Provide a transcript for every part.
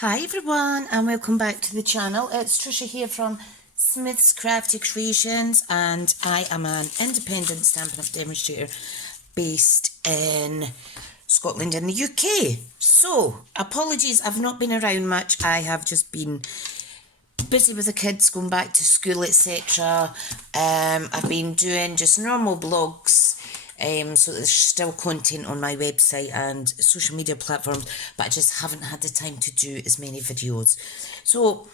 Hi everyone and welcome back to the channel. It's Tricia here from Smith's Crafty Creations and I am an independent Stampin' Up demonstrator based in Scotland in the UK. So, apologies, I've not been around much. I have just been busy with the kids going back to school, etc. I've been doing just normal blogs, so there's still content on my website and social media platforms, but I just haven't had the time to do as many videos. So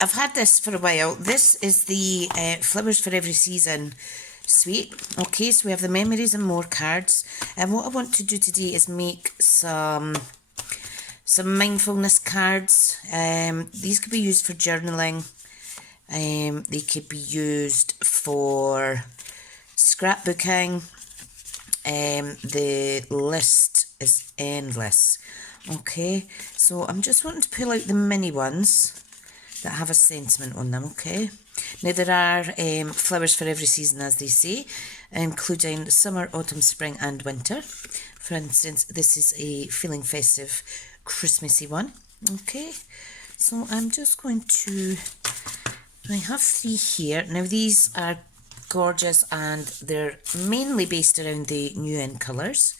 I've had this for a while. This is the Flowers for Every Season suite. Okay, so we have the Memories and More cards, and what I want to do today is make some mindfulness cards. These could be used for journaling. They could be used for scrapbooking. The list is endless. Okay, so I'm just wanting to pull out the mini ones that have a sentiment on them. Okay, now there are flowers for every season, as they say, including summer, autumn, spring and winter. For instance, this is a feeling festive Christmassy one. Okay, so I'm just going to, I have 3 here. Now these are gorgeous and they're mainly based around the new in colours.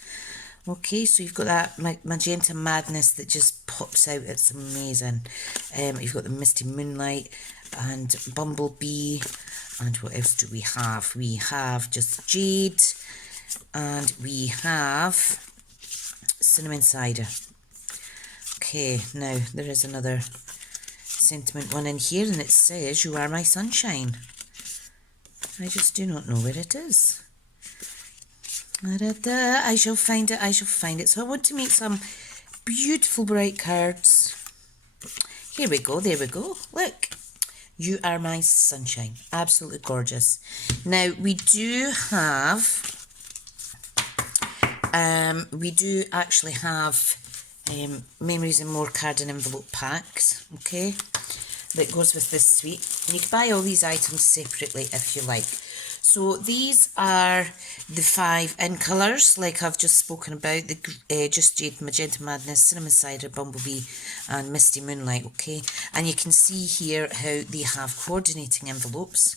Okay, so you've got that magenta madness that just pops out. It's amazing. You've got the misty moonlight and bumblebee, and what else do we have? We have just jade and we have cinnamon cider. Okay, now there is another sentiment one in here and it says, "You are my sunshine." I just do not know where it is. I shall find it, I shall find it. So I want to make some beautiful bright cards. Here we go, there we go. Look, "You are my sunshine." Absolutely gorgeous. Now we do actually have Memories and More card and envelope packs, okay, that goes with this suite. And you can buy all these items separately if you like. So these are the 5 in colours, like I've just spoken about, the Just Jade, Magenta Madness, Cinnamon Cider, Bumblebee and Misty Moonlight, okay? And you can see here how they have coordinating envelopes,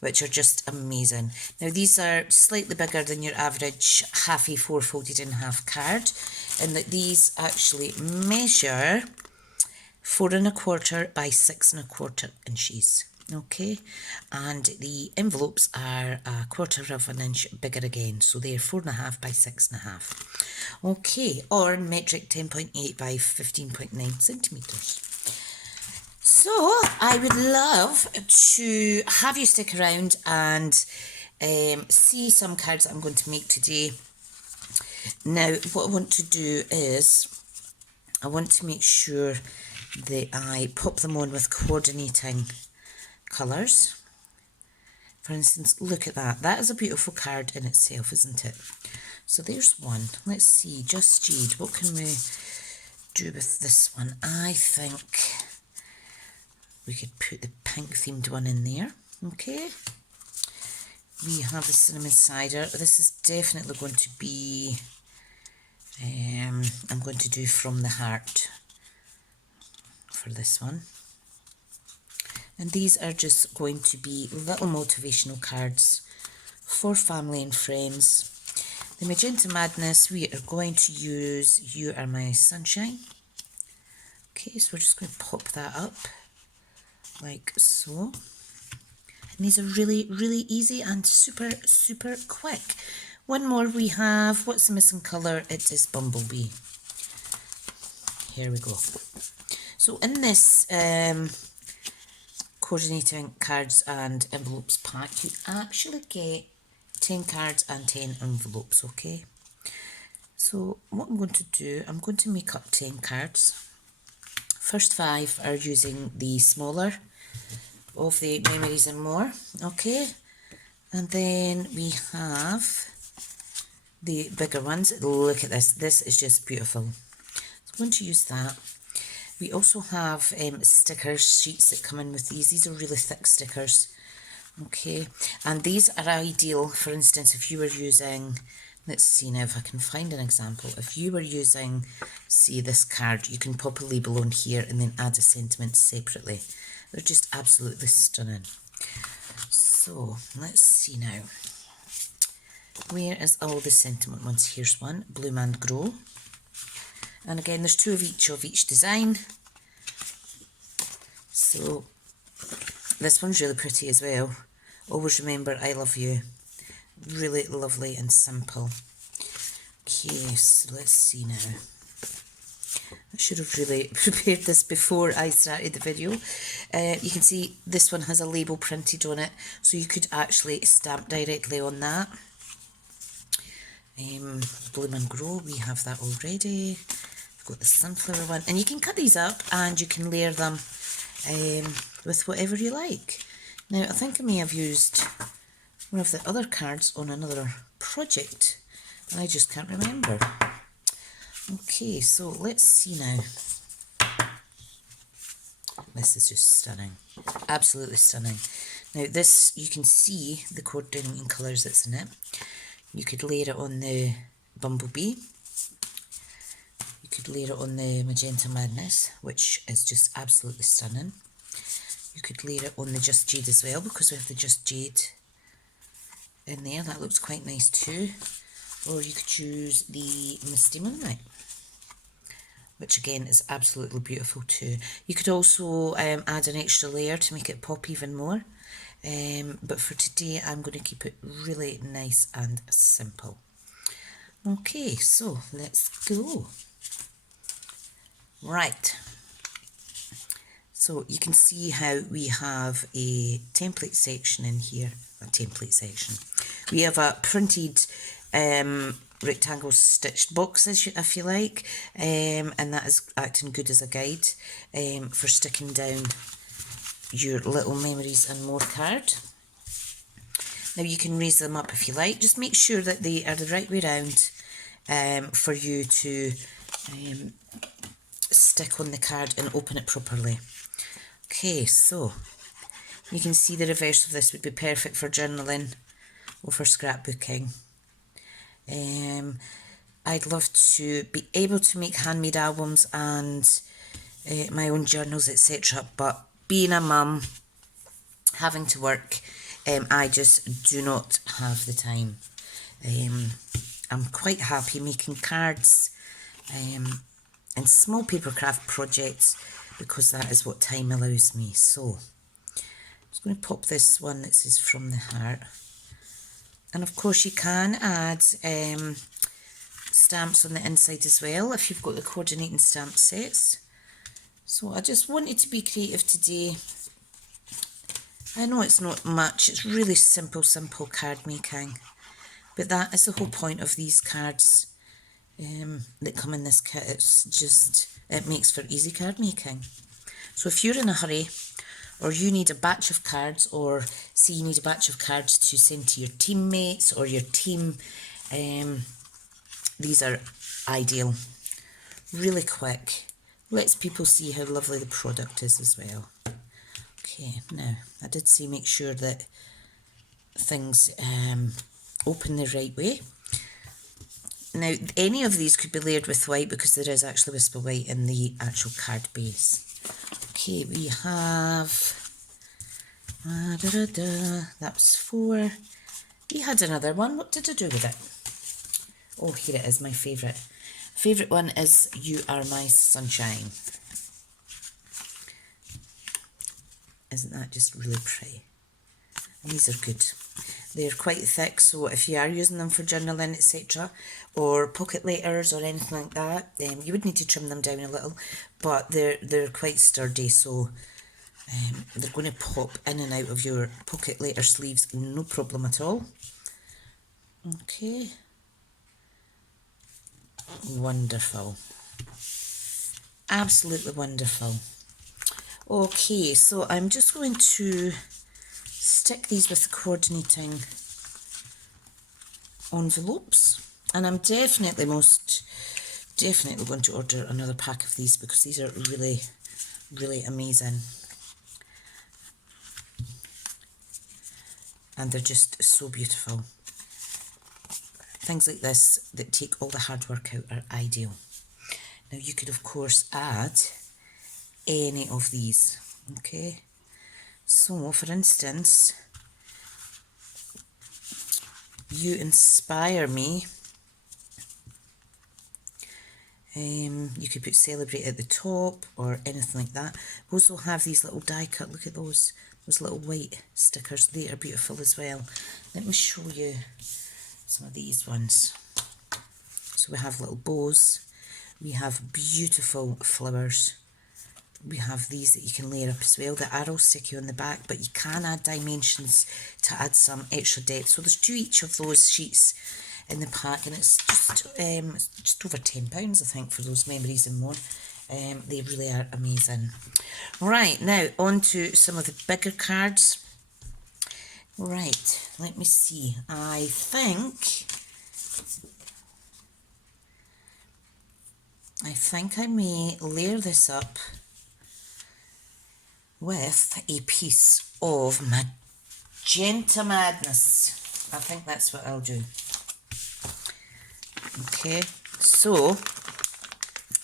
which are just amazing. Now these are slightly bigger than your average half A4 folded in half card, and that these actually measure 4 1/4 by 6 1/4 inches. Okay, and the envelopes are 1/4 of an inch bigger again, so they're 4 1/2 by 6 1/2. Okay, or metric 10.8 by 15.9 centimetres. So I would love to have you stick around and see some cards that I'm going to make today. Now what I want to do is I want to make sure that I pop them on with coordinating colours. For instance, look at that. That is a beautiful card in itself, isn't it? So there's one. Let's see, Just Jade. What can we do with this one? I think we could put the pink themed one in there. Okay. We have the Cinnamon Cider. This is definitely going to be, I'm going to do From the Heart for this one. And these are just going to be little motivational cards for family and friends. The Magenta Madness, we are going to use You Are My Sunshine. Okay, so we're just going to pop that up like so. And these are really, really easy and super, super quick. One more we have, what's the missing colour? It is Bumblebee. Here we go. So in this coordinating cards and envelopes pack, you actually get 10 cards and 10 envelopes, okay? So what I'm going to do, I'm going to make up 10 cards. First 5 are using the smaller of the Memories and More, okay? And then we have the bigger ones. Look at this, this is just beautiful. So I'm going to use that. We also have stickers, sheets that come in with these. These are really thick stickers, okay? And these are ideal, for instance, if you were using Let's see now if I can find an example. If you were using, say, this card, you can pop a label on here and then add a sentiment separately. They're just absolutely stunning. So, let's see now. Where is all the sentiment ones? Here's one, Bloom and Grow. And again, there's two of each design. So, this one's really pretty as well. Always remember, I love you. Really lovely and simple. Okay, so let's see now. I should have really prepared this before I started the video. You can see this one has a label printed on it, so you could actually stamp directly on that. Bloom and Grow, we have that already. We've got the sunflower one, and you can cut these up and you can layer them with whatever you like. Now, I think I may have used one of the other cards on another project. I just can't remember. Okay, so let's see now. This is just stunning. Absolutely stunning. Now this, you can see the coordinating colours that's in it. You could layer it on the Bumblebee. You could layer it on the Magenta Madness, which is just absolutely stunning. You could layer it on the Just Jade as well, because we have the Just Jade in there. That looks quite nice too. Or you could choose the Misty Moonlight, which again is absolutely beautiful too. You could also add an extra layer to make it pop even more. But for today, I'm going to keep it really nice and simple. Okay, so let's go. Right. So you can see how we have a template section in here. A template section. We have a printed rectangle stitched boxes, if you like, and that is acting good as a guide for sticking down your little memories and more card. Now you can raise them up if you like. Just make sure that they are the right way round for you to stick on the card and open it properly. Okay, so you can see the reverse of this would be perfect for journaling or for scrapbooking. I'd love to be able to make handmade albums and my own journals, etc. But being a mum, having to work, I just do not have the time. I'm quite happy making cards and small papercraft projects because that is what time allows me. So I'm just going to pop this one that says From the Heart. And of course you can add stamps on the inside as well if you've got the coordinating stamp sets. So I just wanted to be creative today. I know it's not much, it's really simple card making. But that is the whole point of these cards that come in this kit. It's just, it makes for easy card making. So if you're in a hurry, or you need a batch of cards, or say you need a batch of cards to send to your teammates or your team, these are ideal. Really quick. Lets people see how lovely the product is as well. Okay, now, I did say make sure that things open the right way. Now, any of these could be layered with white because there is actually Whisper White in the actual card base. Okay, we have... that was 4. We had another one. What did I do with it? Oh, here it is, my favourite. Favourite one is You Are My Sunshine. Isn't that just really pretty? And these are good. They're quite thick, so if you are using them for journaling, etc., or pocket letters or anything like that, you would need to trim them down a little, but they're quite sturdy, so they're going to pop in and out of your pocket letter sleeves, no problem at all. Okay. Wonderful. Absolutely wonderful. Okay, so I'm just going to stick these with the coordinating envelopes, and I'm definitely going to order another pack of these because these are really amazing, and they're just so beautiful. things like this that take all the hard work out are ideal. Now you could of course add any of these, okay? So for instance, you inspire me. You could put celebrate at the top or anything like that. We also have these little die cut, look at those little white stickers, they are beautiful as well. Let me show you some of these ones. So we have little bows, we have beautiful flowers, we have these that you can layer up as well. The arrows stick you on the back, but you can add dimensions to add some extra depth. So there's 2 each of those sheets in the pack, and it's just over £10 I think for those memories and more. They really are amazing. Right, now on to some of the bigger cards. Right, let me see. I think I may layer this up with a piece of Magenta Madness. I think that's what I'll do. Okay, so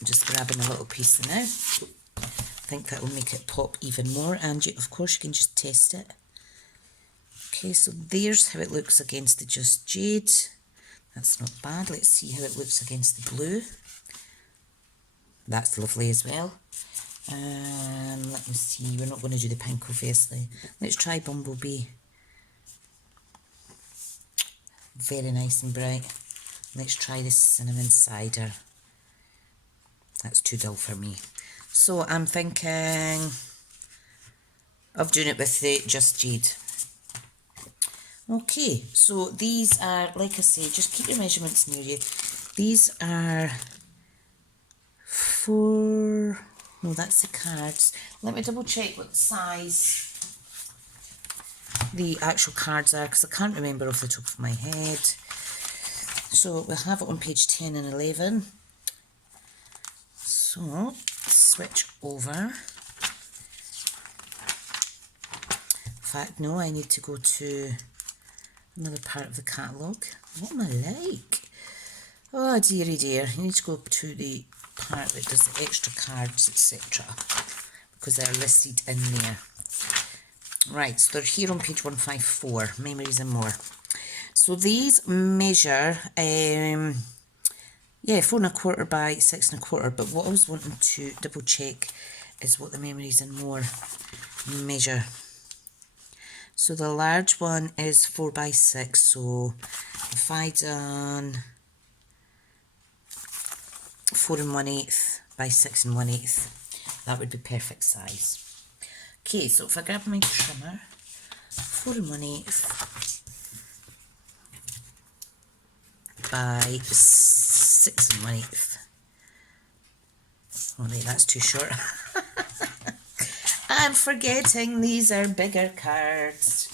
just grabbing a little piece now. I think that will make it pop even more, and you, of course you can just test it. Okay, so there's how it looks against the Just Jade. That's not bad. Let's see how it looks against the blue. That's lovely as well. Let me see, we're not going to do the pink obviously. Let's try Bumblebee. Very nice and bright. Let's try the Cinnamon Cider. That's too dull for me. So I'm thinking of doing it with the Just Jade. Okay, so these are, like I say, just keep your measurements near you. These are 4... No, that's the cards. Let me double check what size the actual cards are, because I can't remember off the top of my head. So we'll have it on page 10 and 11. So switch over. In fact, no, I need to go to another part of the catalogue. What am I like? Oh dearie dear, you need to go to the part that does the extra cards, etc., because they're listed in there. Right, so they're here on page 154, Memories and More. So these measure, 4 1/4 by 6 1/4, but what I was wanting to double check is what the Memories and More measure. So the large one is 4 by 6, so if I done 4 1/8 by 6 1/8, that would be perfect size. Okay, so if I grab my trimmer, 4 1/8 by 6 1/8. Oh no, that's too short. I'm forgetting these are bigger cards.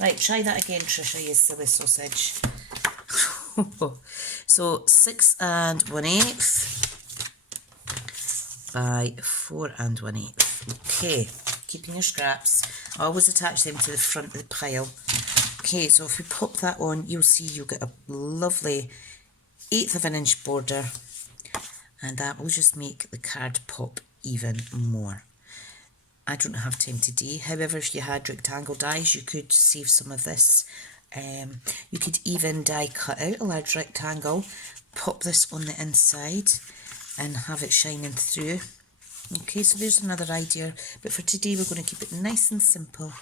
Right, try that again, Tricia, you silly sausage. So 6 1/8 by 4 1/8. Okay, keeping your scraps. I always attach them to the front of the pile. Okay, so if we pop that on, you'll see you'll get a lovely 1/8 of an inch border, and that will just make the card pop even more. I don't have time today. However, if you had rectangle dies, you could save some of this. You could even die cut out a large rectangle, pop this on the inside and have it shining through. Okay, so there's another idea, but for today we're going to keep it nice and simple.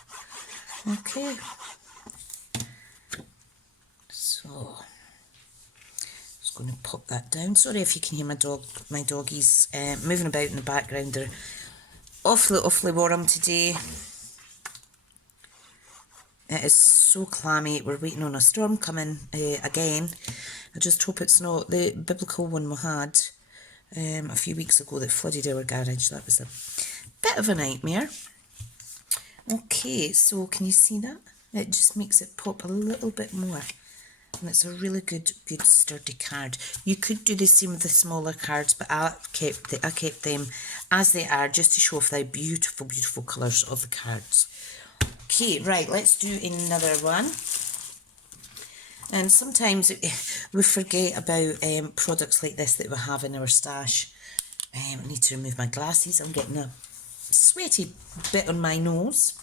Okay, so just going to pop that down. Sorry if you can hear my doggies moving about in the background. They're awfully warm today. It is so clammy. We're waiting on a storm coming again. I just hope it's not the biblical one we had a few weeks ago that flooded our garage. That was a bit of a nightmare. Okay, so can you see that? It just makes it pop a little bit more. And it's a really good sturdy card. You could do the same with the smaller cards, but I kept them as they are just to show off the beautiful colours of the cards. Okay, right, let's do another one. And sometimes we forget about products like this that we have in our stash. I need to remove my glasses. I'm getting a sweaty bit on my nose.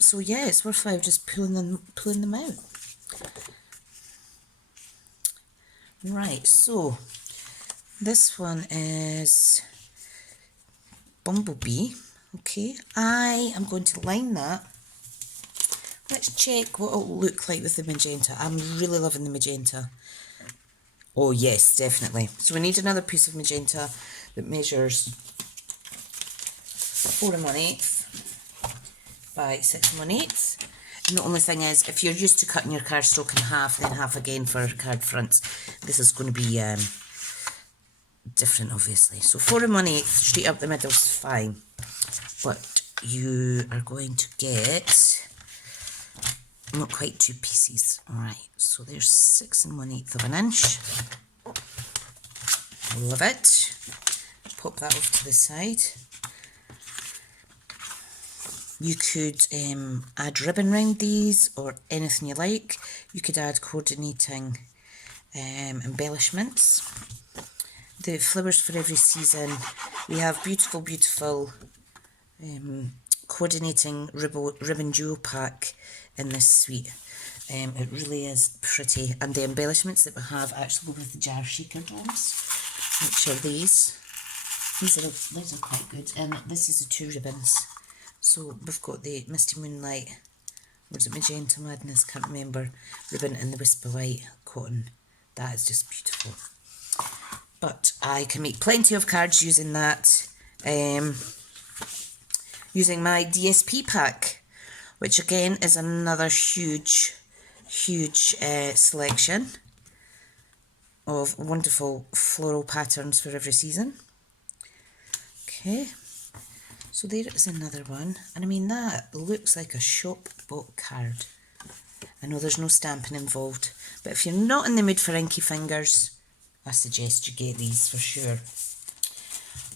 So yeah, it's worthwhile just pulling them out. Right, so this one is Bumblebee. Okay, I am going to line that. Let's check what it'll look like with the magenta. I'm really loving the magenta. Oh yes, definitely. So we need another piece of magenta that measures 4 1/8 by 6 1/8. And the only thing is, if you're used to cutting your cardstock in half, then half again for card fronts, this is going to be different, obviously. So 4 1/8 straight up the middle is fine, but you are going to get not quite 2 pieces. Alright, so there's 6 1/8 of an inch. Love it. Pop that off to the side. You could add ribbon round these or anything you like. You could add coordinating embellishments. The flowers for every season. We have beautiful, beautiful coordinating ribbon duo pack in this suite. It really is pretty, and the embellishments that we have actually go with the jar shaker domes, which are these. These are quite good, and this is the 2 ribbons. So we've got the Misty Moonlight, or is it Magenta Madness, can't remember, ribbon, and the Whisper White cotton. That is just beautiful. But I can make plenty of cards using that, using my DSP pack, which again is another huge selection of wonderful floral patterns for every season. Okay, so there is another one, and I mean that looks like a shop bought card. I know there's no stamping involved, but if you're not in the mood for inky fingers, I suggest you get these for sure.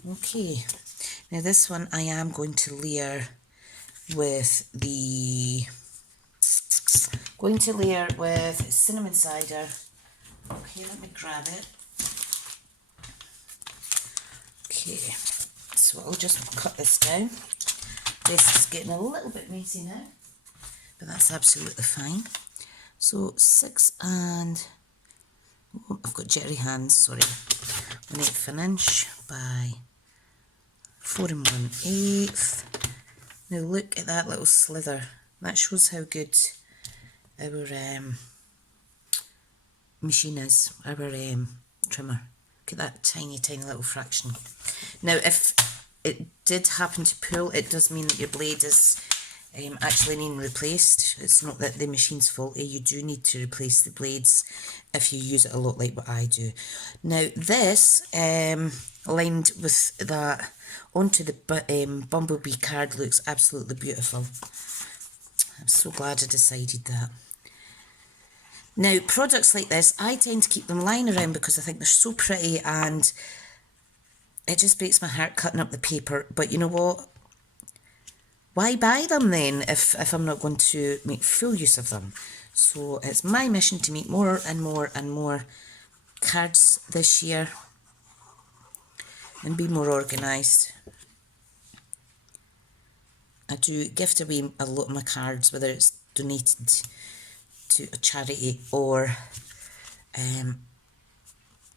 Okay, now this one I am going to layer with cinnamon cider. Okay, let me grab it. Okay, so I'll just cut this down. This is getting a little bit messy now, but that's absolutely fine. So 6 and... oh, I've got jittery hands, sorry. 1/8 of an inch by 4 1/8. Now look at that little slither. That shows how good our machine is, our trimmer. Look at that tiny little fraction. Now if it did happen to pull, it does mean that your blade is actually needing replaced. It's not that the machine's faulty. You do need to replace the blades if you use it a lot like what I do. Now this lined with that onto the Bumblebee card looks absolutely beautiful. I'm so glad I decided that. Now products like this, I tend to keep them lying around because I think they're so pretty, and it just breaks my heart cutting up the paper. But you know what? Why buy them then if I'm not going to make full use of them? So it's my mission to make more and more and more cards this year and be more organised. I do gift away a lot of my cards, whether it's donated to a charity or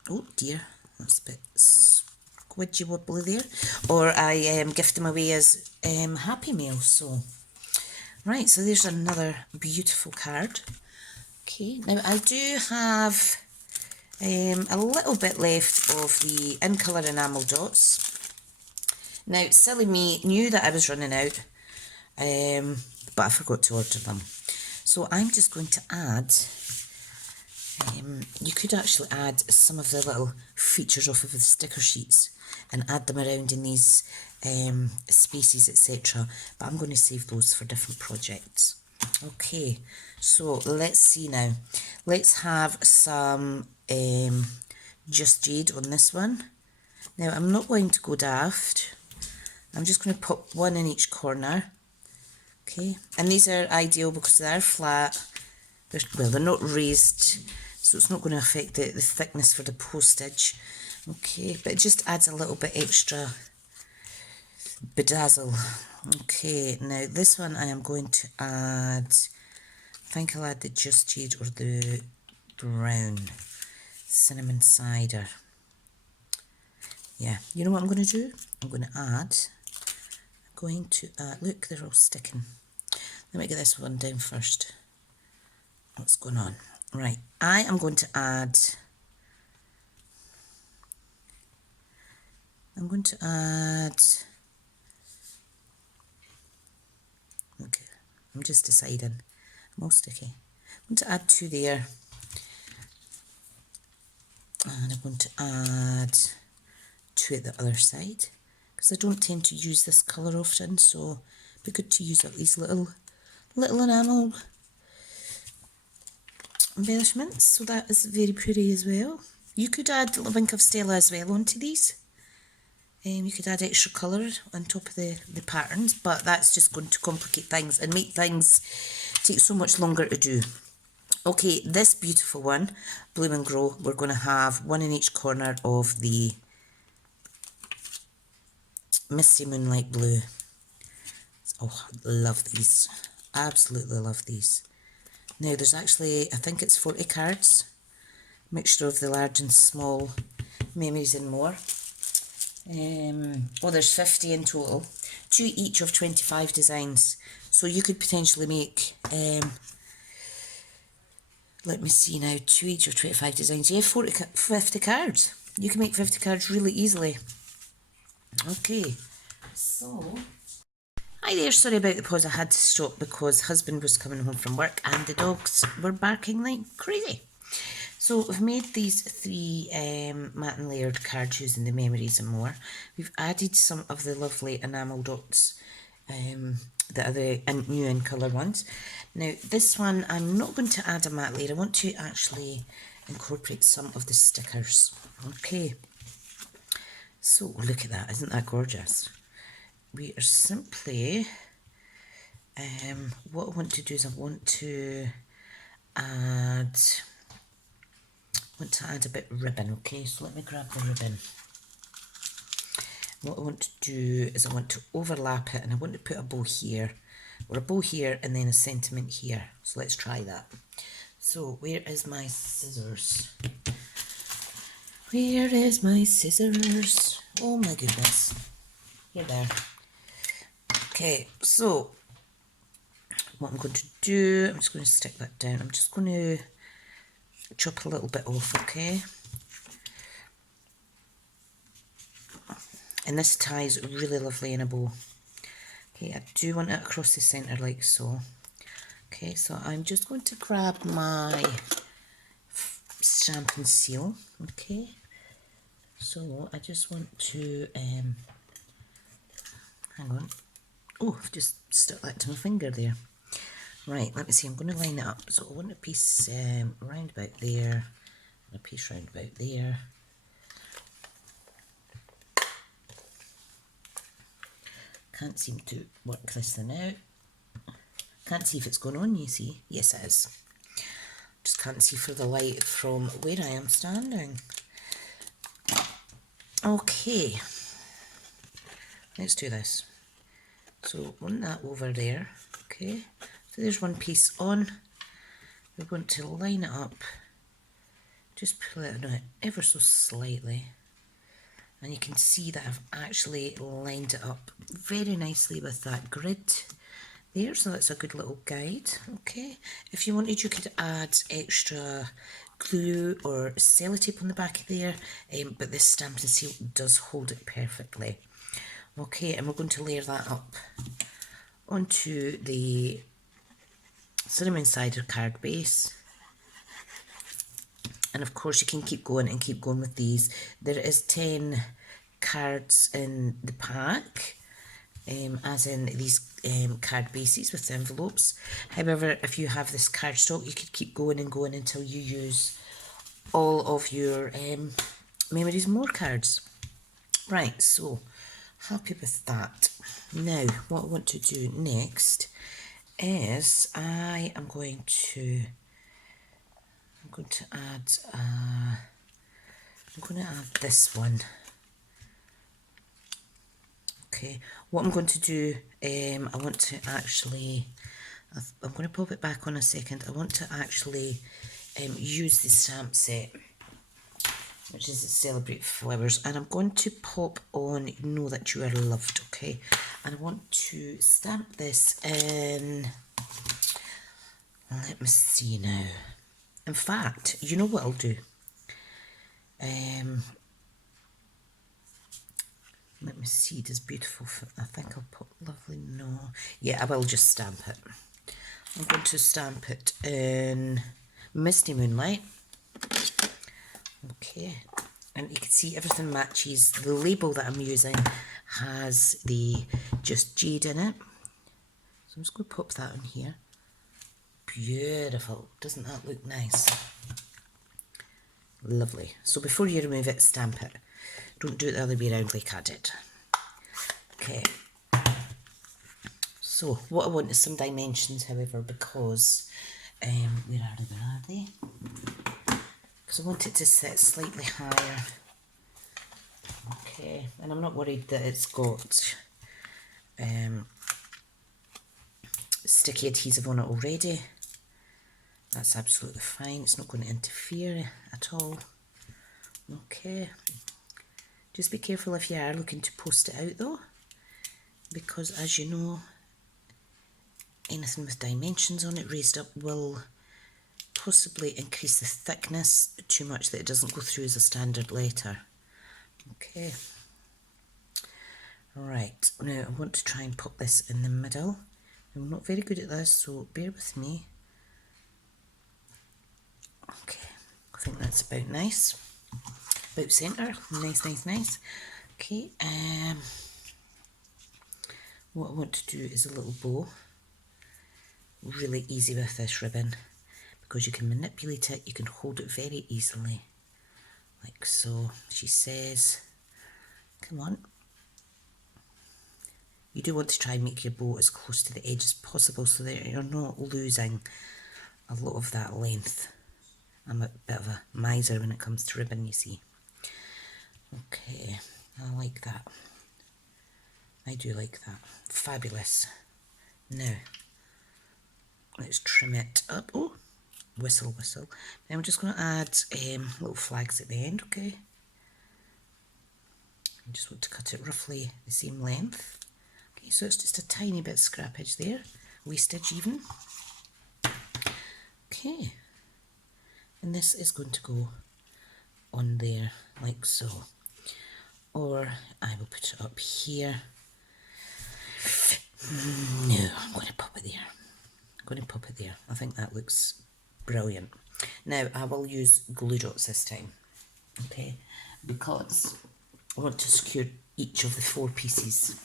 oh dear, that's a bit squidgy wobbly there, or I gift them away as Happy Mail. So right, so there's another beautiful card. Okay, now I do have a little bit left of the in colour enamel dots. Now silly me knew that I was running out, but I forgot to order them. So I'm just going to add, you could actually add some of the little features off of the sticker sheets and add them around in these spaces, etc. But I'm going to save those for different projects. Okay, so let's see now. Let's have some Just Jade on this one. Now I'm not going to go daft. I'm just going to pop one in each corner. Okay, and these are ideal because they are flat They're not raised, so it's not going to affect the thickness for the postage. Okay, but it just adds a little bit extra bedazzle. Okay, now this one I am going to add, I think I'll add the Just Jade or the brown cinnamon cider. Yeah, you know what I'm going to do? I'm going to add, look, they're all sticking. Let me get this one down first. What's going on? Right, I am going to add, okay, I'm just deciding. I'm all sticky. I'm going to add 2 there. And I'm going to add 2 at the other side, because I don't tend to use this colour often, so it'd be good to use up these little enamel embellishments. So that is very pretty as well. You could add a wink of Stella as well onto these. You could add extra colour on top of the patterns, but that's just going to complicate things and make things take so much longer to do. Okay, this beautiful one, Bloom and Grow, we're going to have 1 in each corner of the Misty Moonlight Blue. Oh, love these. Absolutely love these. Now, there's actually, I think it's 40 cards. Mixture of the large and small memories and more. There's 50 in total. 2 each of 25 designs. So you could potentially make, let me see now, 2 each of 25 designs. Yeah, 50 cards. You can make 50 cards really easily. Okay, so... Hi there, sorry about the pause. I had to stop because husband was coming home from work and the dogs were barking like crazy. So we've made these 3 matte and layered cards using the memories and more. We've added some of the lovely enamel dots that are the new in colour ones. Now this one I'm not going to add a matte layer. I want to actually incorporate some of the stickers. Okay, so look at that, isn't that gorgeous? We are simply, what I want to do is I want to add a bit of ribbon. Okay, so let me grab the ribbon. What I want to do is I want to overlap it, and I want to put a bow here, or a bow here, and then a sentiment here. So let's try that. So where is my scissors? Where is my scissors? Oh my goodness. Here they are. Okay, so what I'm going to do, I'm just going to stick that down. I'm just going to chop a little bit off, okay? And this ties really lovely in a bow. Okay, I do want it across the centre like so. Okay, so I'm just going to grab my stamp and seal, okay? So I just want to, hang on. Oh, I've just stuck that to my finger there. Right, let me see, I'm going to line it up. So I want a piece round about there, and a piece round about there. Can't seem to work this thing out. Can't see if it's going on, you see. Yes, it is. Just can't see for the light from where I am standing. Okay, let's do this. So want that over there, okay? So there's one piece on. We're going to line it up. Just pull it out ever so slightly. And you can see that I've actually lined it up very nicely with that grid there. So that's a good little guide, okay? If you wanted, you could add extra glue or sellotape on the back of there, but this Stampin' Seal does hold it perfectly. Okay, and we're going to layer that up onto the cinnamon cider card base. And of course you can keep going and keep going with these. There is 10 cards in the pack, as in these card bases with the envelopes. However, if you have this cardstock, you could keep going and going until you use all of your Memories More cards. Right, so happy with that. Now, what I want to do next is I am going to I'm going to add this one. Okay, what I'm going to do, I want to actually, I'm going to pop it back on a second. I want to actually use the stamp set, which is Celebrate Flowers, and I'm going to pop on Know That You Are Loved, okay? And I want to stamp this in, let me see now. In fact, you know what I'll do? Let me see, does beautiful, I think I'll put lovely, no. Yeah, I will just stamp it. I'm going to stamp it in Misty Moonlight. Okay, and you can see everything matches. The label that I'm using has the just jade in it. So I'm just going to pop that on here. Beautiful, doesn't that look nice? Lovely. So before you remove it, stamp it. Don't do it the other way around like I did. Okay. So what I want is some dimensions, however, because where are they? Because I want it to sit slightly higher. Okay, and I'm not worried that it's got sticky adhesive on it already. That's absolutely fine. It's not going to interfere at all. Okay. Just be careful if you are looking to post it out though, because as you know, anything with dimensions on it raised up will possibly increase the thickness too much that it doesn't go through as a standard letter. Okay. Right, now I want to try and pop this in the middle. I'm not very good at this, so bear with me. Okay, I think that's about nice. About centre. Nice, nice, nice. Okay, what I want to do is a little bow. Really easy with this ribbon because you can manipulate it, you can hold it very easily. Like so. She says, come on. You do want to try and make your bow as close to the edge as possible so that you're not losing a lot of that length. I'm a bit of a miser when it comes to ribbon, you see. Okay, I like that. I do like that. Fabulous. Now, let's trim it up. Oh, whistle, whistle. Now I'm just going to add little flags at the end, okay? I just want to cut it roughly the same length. Okay, so it's just a tiny bit of scrappage there. Wastage even. Okay. And this is going to go on there like so. Or I will put it up here. No, I'm going to pop it there. I'm going to pop it there. I think that looks brilliant. Now I will use glue dots this time. Okay, because I want to secure each of the 4 pieces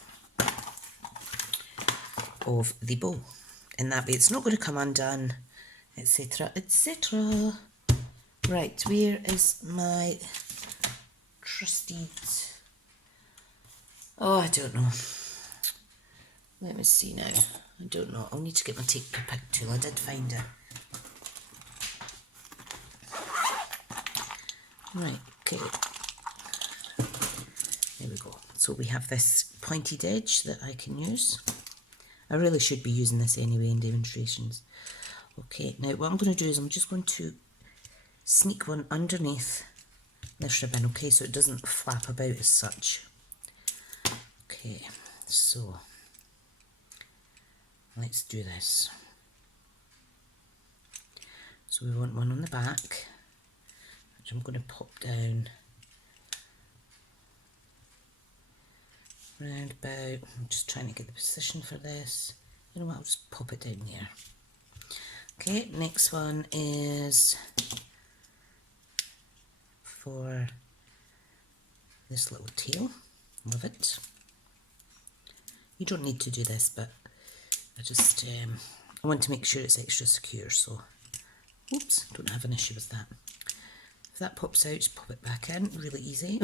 of the bow. In that way it's not going to come undone, etc, etc. Right, where is my trusted... Oh, I don't know. Let me see now. I don't know. I'll need to get my take pick tool. I did find it. Right, okay. There we go. So we have this pointed edge that I can use. I really should be using this anyway in demonstrations. Okay, now what I'm going to do is I'm just going to sneak one underneath this ribbon, okay, so it doesn't flap about as such. Okay, so let's do this. So we want one on the back, which I'm going to pop down round about. I'm just trying to get the position for this. You know what, I'll just pop it down there. Okay, next one is for this little tail. Love it. You don't need to do this, but I just I want to make sure it's extra secure, so oops, don't have an issue with that. If that pops out, just pop it back in, really easy.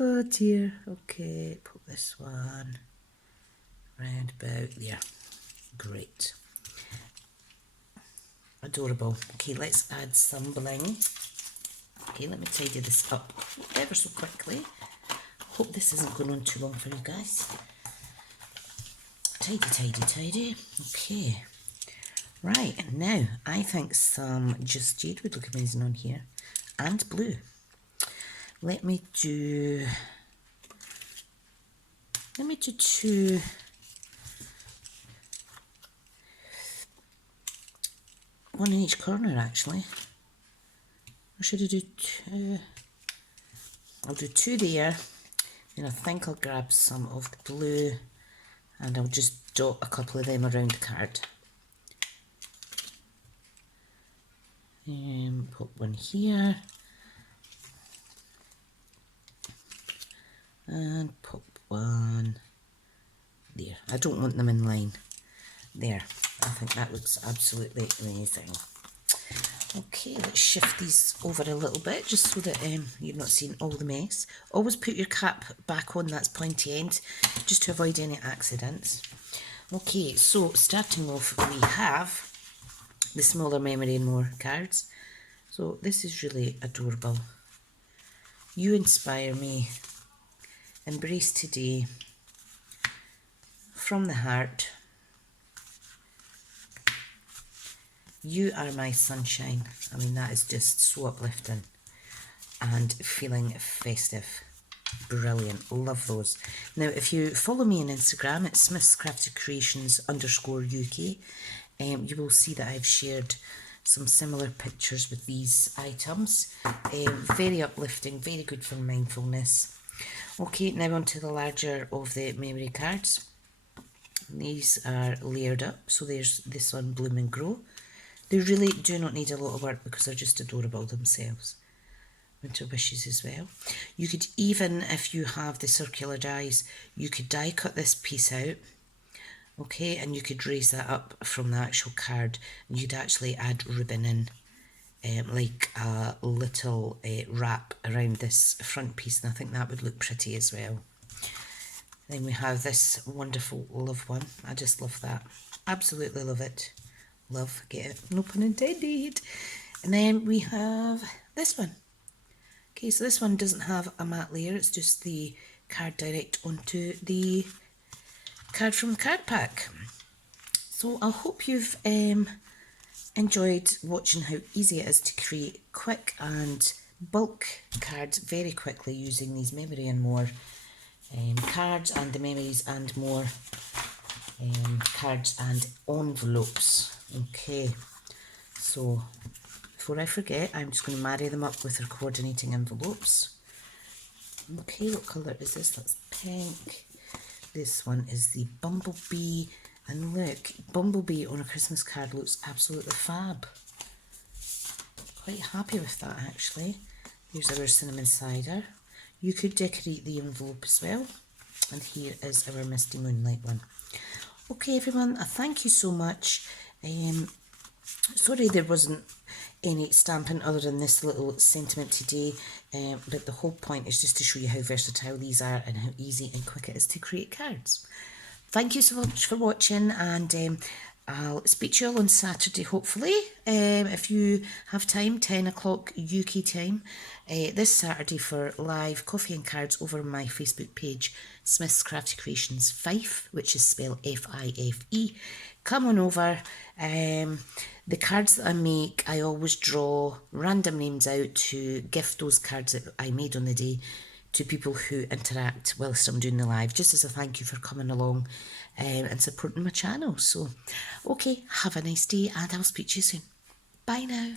Oh dear, okay, pop this one round about there. Great. Adorable. Okay, let's add some bling. Okay, let me tidy this up ever so quickly. Hope this isn't going on too long for you guys. Tidy, tidy, tidy. Okay. Right, now I think some Just Jade would look amazing on here. And blue. Let me do two. One in each corner actually. Or should I do two? I'll do two there. And I think I'll grab some of the blue and I'll just dot a couple of them around the card. Put one here. And pop one there. I don't want them in line. There. I think that looks absolutely amazing. Okay, let's shift these over a little bit just so that you're not seeing all the mess. Always put your cap back on that's pointy end just to avoid any accidents. Okay, so starting off we have the smaller Memory and More cards. So this is really adorable. You inspire me. Embrace today. From the heart. You are my sunshine. I mean, that is just so uplifting and feeling festive. Brilliant. Love those. Now, if you follow me on Instagram, it's Smith's Crafted Creations _UK, you will see that I've shared some similar pictures with these items. Very uplifting, very good for mindfulness. Okay, now on to the larger of the memory cards. These are layered up, so there's this one, Bloom and Grow. They really do not need a lot of work because they're just adorable themselves. Winter Wishes as well. You could even, if you have the circular dies, you could die cut this piece out, okay, and you could raise that up from the actual card, and you'd actually add ribbon in, like a little wrap around this front piece, and I think that would look pretty as well. Then we have this wonderful love one. I just love that. Absolutely love it. Love, get it, no pun intended. And then we have this one. Okay, so this one doesn't have a matte layer, it's just the card direct onto the card from the card pack. So I hope you've enjoyed watching how easy it is to create quick and bulk cards very quickly using these Memory and More cards and the Memories and More cards and envelopes. Okay, so before I forget, I'm just going to marry them up with our coordinating envelopes. Okay, what colour is this? That's pink. This one is the Bumblebee, and look, Bumblebee on a Christmas card looks absolutely fab. Quite happy with that actually. Here's our cinnamon cider. You could decorate the envelope as well. And here is our Misty Moonlight one. Okay everyone, thank you so much. Sorry there wasn't any stamping other than this little sentiment today, but the whole point is just to show you how versatile these are and how easy and quick it is to create cards. Thank you so much for watching, and I'll speak to you all on Saturday hopefully, if you have time, 10 o'clock UK time, this Saturday for live coffee and cards over my Facebook page, Smith's Crafted Creations Fife, which is spelled F-I-F-E. Come on over. The cards that I make, I always draw random names out to gift those cards that I made on the day to people who interact whilst I'm doing the live, just as a thank you for coming along and supporting my channel. So, okay, have a nice day and I'll speak to you soon. Bye now.